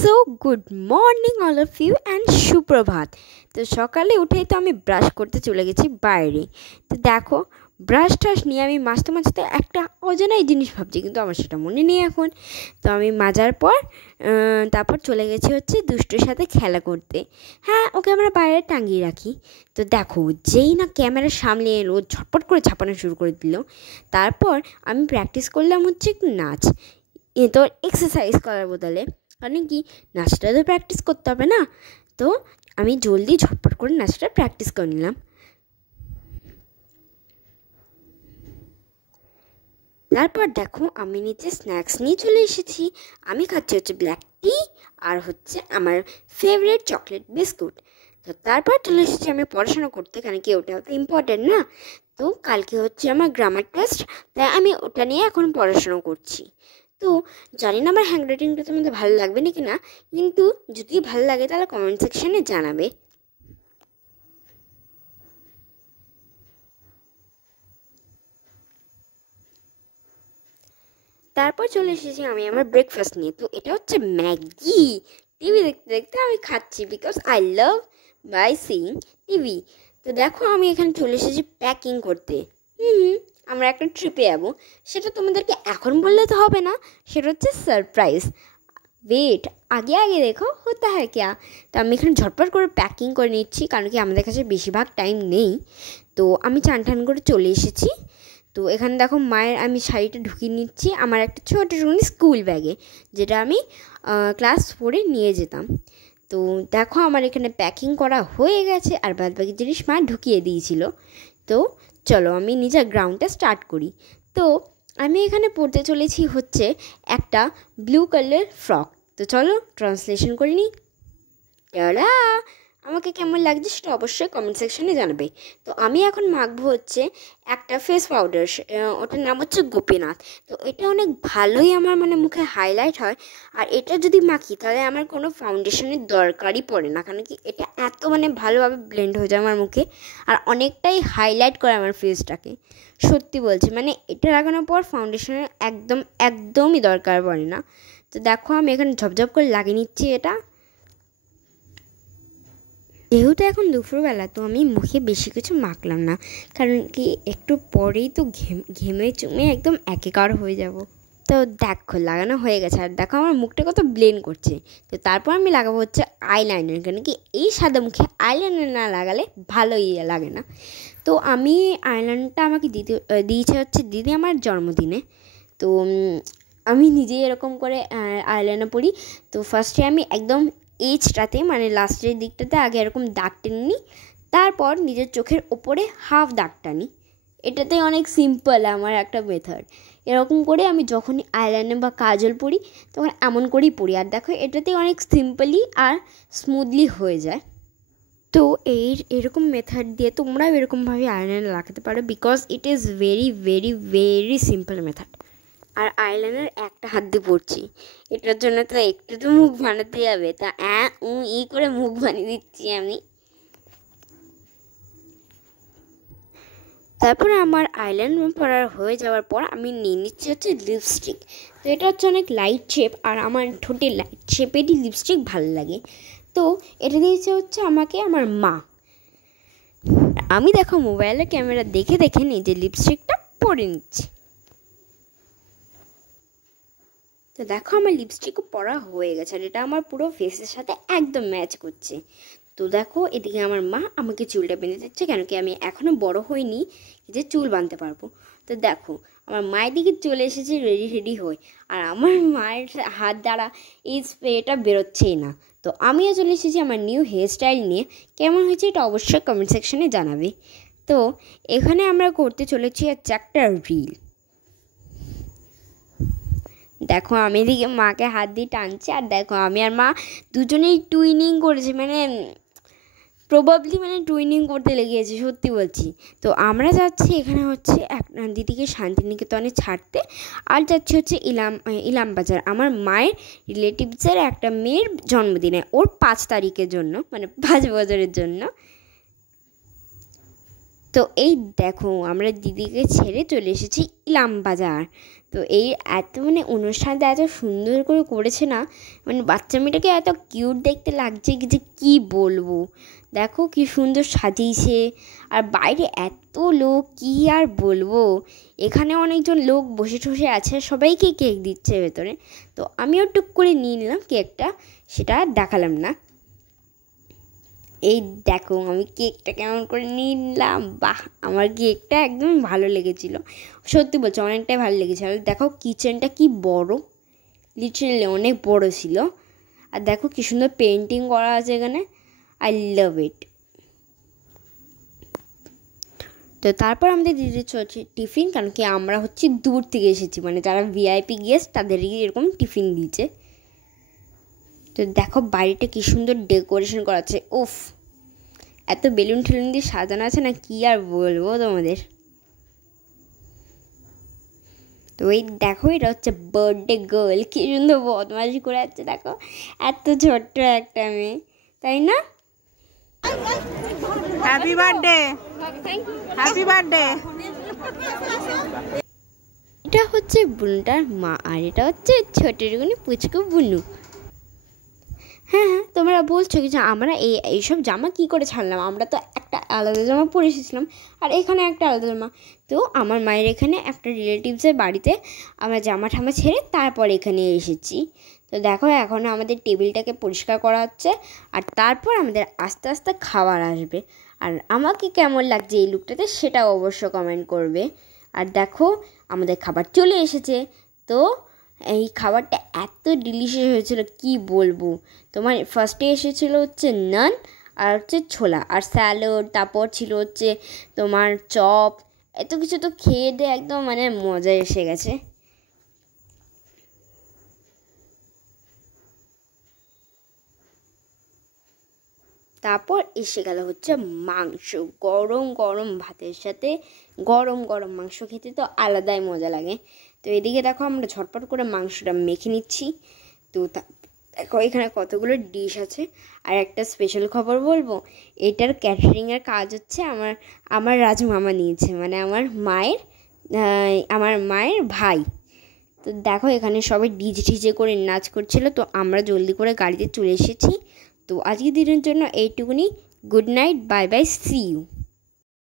So good morning all of you and সুপ্রভাত। তো সকালে উঠেই তো আমি ব্রাশ করতে চলে গেছি বাইরে। তো দেখো, ব্রাশ টাশ নিয়ে আমি মাজতে মাজতে একটা অজানাই জিনিস ভাবছি, কিন্তু আমার সেটা মনে নেই এখন। তো আমি মাজার পর তারপর চলে গেছি হচ্ছে দুষ্টুর সাথে খেলা করতে। হ্যাঁ, ওকে আমরা বাইরে টাঙিয়ে রাখি। তো দেখো, যেই না ক্যামেরার সামনে এলো, ঝটপট করে ছাপানো শুরু করে দিল। তারপর আমি প্র্যাকটিস করলাম হচ্ছে একটু নাচ, তো এক্সারসাইজ করার বদলে, কারণ কি নাচটা তো প্র্যাকটিস করতে হবে না। তো আমি জলদি ঝটপট করে নাচটা প্র্যাকটিস করে নিলাম। তারপর দেখো, আমি নিচে স্ন্যাক্স নিয়ে চলে এসেছি। আমি খাচ্ছি হচ্ছে ব্ল্যাক টি আর হচ্ছে আমার ফেভারিট চকলেট বিস্কুট। তো তারপর চলে এসেছি আমি পড়াশোনা করতে, কারণ কি ওটা তো ইম্পর্টেন্ট না। তো কালকে হচ্ছে আমার গ্রামার টেস্ট, তাই আমি ওটা নিয়ে এখন পড়াশোনা করছি। তো জানি না আমার হ্যান্ড রাইটিংটা তোমাদের ভালো লাগবে নাকি না, কিন্তু যদি ভালো লাগে তাহলে কমেন্ট সেকশনে জানাবে। তারপর চলে এসেছি আমি আমার ব্রেকফাস্ট নিয়ে। তো এটা হচ্ছে ম্যাগি। টিভি দেখতে দেখতে আমি খাচ্ছি, because I love by seeing TV. তো দেখো, আমি এখানে চলে এসেছি প্যাকিং করতে। আমরা একটা ট্রিপে যাবো, সেটা তোমাদেরকে এখন বললে তো হবে না, সেটা হচ্ছে সারপ্রাইজ। ওয়েট, আগে আগে দেখো হতা হ্যাঁ ক্যা। তো আমি এখানে ঝটপট করে প্যাকিং করে নিচ্ছি, কারণ কি আমাদের কাছে বেশিরভাগ টাইম নেই। তো আমি চান টান করে চলে এসেছি। তো এখানে দেখো, মায়ের আমি শাড়িটা ঢুকিয়ে নিচ্ছি আমার একটা ছোটো স্কুল ব্যাগে, যেটা আমি ক্লাস 4-এ নিয়ে যেতাম। তো দেখো, আমার এখানে প্যাকিং করা হয়ে গেছে, আর বাদ বাকি জিনিস মা ঢুকিয়ে দিয়েছিল। তো চলো আমি নিজের গ্রাউন্ডটা স্টার্ট করি। তো আমি এখানে পড়তে চলেছি হচ্ছে একটা ব্লু কালার ফ্রক। তো চলো ট্রান্সলেশন করে নিই। টাটা! আমাকে কেমন লাগছে সেটা অবশ্যই কমেন্ট সেকশনে জানাবে। তো আমি এখন মাখবো হচ্ছে একটা ফেস পাউডার, ওটার নাম হচ্ছে গোপীনাথ। তো এটা অনেক ভালোই আমার মুখে হাইলাইট হয়। আর এটা যদি মাখি তাহলে আমার কোনো ফাউন্ডেশনের দরকারই পড়ে না, কারণ কি এটা এত ভালোভাবে ব্লেন্ড হয়ে যায় আমার মুখে, আর অনেকটাই হাইলাইট করে আমার ফেসটাকে। সত্যি বলছি, এটা লাগানোর পর ফাউন্ডেশনের একদমই দরকার পড়ে না। তো দেখো, আমি এখানে ঝপঝপ করে লাগিয়ে নিচ্ছি এটা। যেহেতু এখন দুপুরবেলা, তো আমি মুখে বেশি কিছু মাখলাম না, কারণ কি একটু পরেই তো ঘেমে চুমে একদম একাকার হয়ে যাব। তো দেখো, লাগানো হয়ে গেছে, আর দেখো আমার মুখটা কত ব্লেন্ড করছে। তো তারপর আমি লাগাবো হচ্ছে আইলাইনার, কারণ কি এই সাদা মুখে আইলাইনার না লাগালে ভালোই লাগে না। তো আমি আইলাইনারটা আমাকে দিয়েছে হচ্ছে দিদি আমার জন্মদিনে। তো আমি নিজেই এরকম করে আইলাইনার পরি। তো ফার্স্টে আমি একদম এজটাতে, লাস্টের দিকটাতে আগে এরকম দাগ টেনে নিই, তারপর নিজের চোখের ওপরে হাফ দাগ টানি। এটাতে অনেক সিম্পল আমার একটা মেথড। এরকম করে আমি যখনই আইলাইনার বা কাজল পরি, তখন এমন করেই পরি। আর দেখো, এটাতে অনেক সিম্পলি আর স্মুথলি হয়ে যায়। তো এরকম মেথড দিয়ে তোমরাও এরকমভাবে আইলাইনার লাগাতে পারো, because it is very very very simple method. আর আইলাইনার একটা হাত দিয়ে পড়ছি, এটার জন্য তো একটু তো মুখ বানাতে যাবে। তা ই করে মুখ বানিয়ে দিচ্ছি আমি। তারপরে আমার আইলাইনার পড়ার হয়ে যাওয়ার পর আমি নিয়ে নিচ্ছি হচ্ছে লিপস্টিক। তো এটা হচ্ছে অনেক লাইট শেপ, আর আমার ঠোঁটে লাইট শেপেরই লিপস্টিক ভালো লাগে। তো এটা দিয়েছে হচ্ছে আমাকে আমার মা। আমি দেখো মোবাইলের ক্যামেরা দেখে দেখে নিজে লিপস্টিকটা পরে নিচ্ছি। তো দেখো, আমার লিপস্টিকও পরা হয়ে গেছে, আর এটা আমার পুরো ফেসের সাথে একদম ম্যাচ করছে। তো দেখো, এদিকে আমার মা আমাকে চুলটা বেঁধে দিচ্ছে, কেন কি আমি এখনও বড় হইনি যে চুল বাঁধতে পারবো। তো দেখো, আমার মায়ের দিকে চলে এসেছে রেডি হয়ে, আর আমার মায়ের হাত দ্বারা এই স্প্রেটা বেরোচ্ছেই না। তো আমিও চলে এসেছি আমার নিউ হেয়ার স্টাইল নিয়ে। কেমন হয়েছে এটা অবশ্যই কমেন্ট সেকশনে জানাবে। তো এখানে আমরা করতে চলেছি হচ্ছে একটা রিল। দেখো, আমি এদিকে মাকে হাত দিয়ে টানছি, আর দেখো আমি আর মা দুজনেই টুইনিং করেছি, প্রবাবলি টুইনিং করতে লেগেছে, সত্যি বলছি। তো আমরা যাচ্ছি এখানে হচ্ছে এক দিদিকে শান্তিনিকেতনে ছাড়তে, আর যাচ্ছি হচ্ছে ইলামবাজার আমার মায়ের রিলেটিভসের একটা মেয়ের জন্মদিনে, ওর 5 তারিখের জন্য, 5 বছরের জন্য। তো এই দেখো, আমরা দিদিকে ছেড়ে চলে এসেছি ইলামবাজার। তো এই এত মানে অনুষ্ঠানটা এত সুন্দর করে করেছে না, মানে বাচ্চা মেয়েটাকে এত কিউট দেখতে লাগছে যে কী বলবো। দেখো কি সুন্দর সাজিয়েছে, আর বাইরে এত লোক কি আর বলবো। এখানে অনেকজন লোক বসে ঠসে আছে, সবাইকে কেক দিচ্ছে ভেতরে। তো আমিও টুক করে নিয়ে নিলাম কেকটা, সেটা আর দেখালাম না। এই দেখো আমি কেকটা কেমন করে নিলাম, বাহ আমার কেকটা একদম ভালো লেগেছিল, সত্যি বলছি অনেকটাই ভালো লেগেছিল। দেখো কিচেনটা কি বড়, লিটারালি অনেক বড় ছিল। আর দেখো কি সুন্দর পেন্টিং করা আছে এখানে, আই লাভ ইট। তো তারপর আমাদের দিতে চলছে টিফিন, কারণ কি আমরা হচ্ছে দূর থেকে এসেছি, মানে যারা ভিআইপি গেস্ট তাদেরই এরকম টিফিন দিয়েছে। তো দেখো বাড়িটা কি সুন্দর ডেকোরেশন করা আছে, উফ এত বেলুন ঠেলুন দিয়ে সাজানো আছে না, কি আর বলবো তোমাদের। তো এই দেখো এটা হচ্ছে বার্থডে গার্ল, কি সুন্দর বদমাশি করে যাচ্ছে দেখো, এত ছোট্ট একটা মেয়ে, তাই না? Happy birthday, happy birthday. এটা হচ্ছে বুনুটার মা, আর এটা হচ্ছে ছোটটুকুনি পুচকু বুনু। হ্যাঁ, তোমরা বলছো কি যে আমরা এইসব জামা কি করে ছাড়লাম, আমরা তো একটা আলাদা জামা পরে এসেছিলাম, আর এখানে একটা আলাদা জামা। তো আমার মায়ের এখানে একটা রিলেটিভসের বাড়িতে আমরা জামা ঠামা ছেড়ে তারপর এখানে এসেছি। তো দেখো এখন আমাদের টেবিলটাকে পরিষ্কার করা হচ্ছে, আর তারপর আমাদের আস্তে আস্তে খাবার আসবে। আর আমাকে কেমন লাগছে এই লুকটাতে সেটাও অবশ্য কমেন্ট করবে। আর দেখো আমাদের খাবার চলে এসেছে। তো এই খাবারটা এত ডিলিশিয়াস হয়েছিল কি বলবো। তোমার ফার্স্টে এসেছিলো হচ্ছে নান, আর হচ্ছে ছোলা আর স্যালাড, তারপর ছিল হচ্ছে তোমার চপ, এত কিছু তো খেয়ে দিয়ে একদম মানে মজা এসে গেছে। তারপর এসে গেল হচ্ছে মাংস, গরম গরম ভাতের সাথে গরম গরম মাংস খেতে তো আলাদাই মজা লাগে। তো এদিকে দেখো আমরা ঝটপট করে মাংসটা মেখে নিচ্ছি। তো দেখো এখানে কতগুলো ডিশ আছে। আর একটা স্পেশাল খবর বলবো, এটার ক্যাটারিংয়ের কাজ হচ্ছে আমার রাজমামা নিয়েছে, মানে আমার মায়ের ভাই। তো দেখো এখানে সবাই ডিজে টিজে করে নাচ করছিল, তো আমরা জলদি করে গাড়িতে চলে এসেছি। তো আজকের দিনের জন্য এইটুকুনি, good night, bye bye, see you.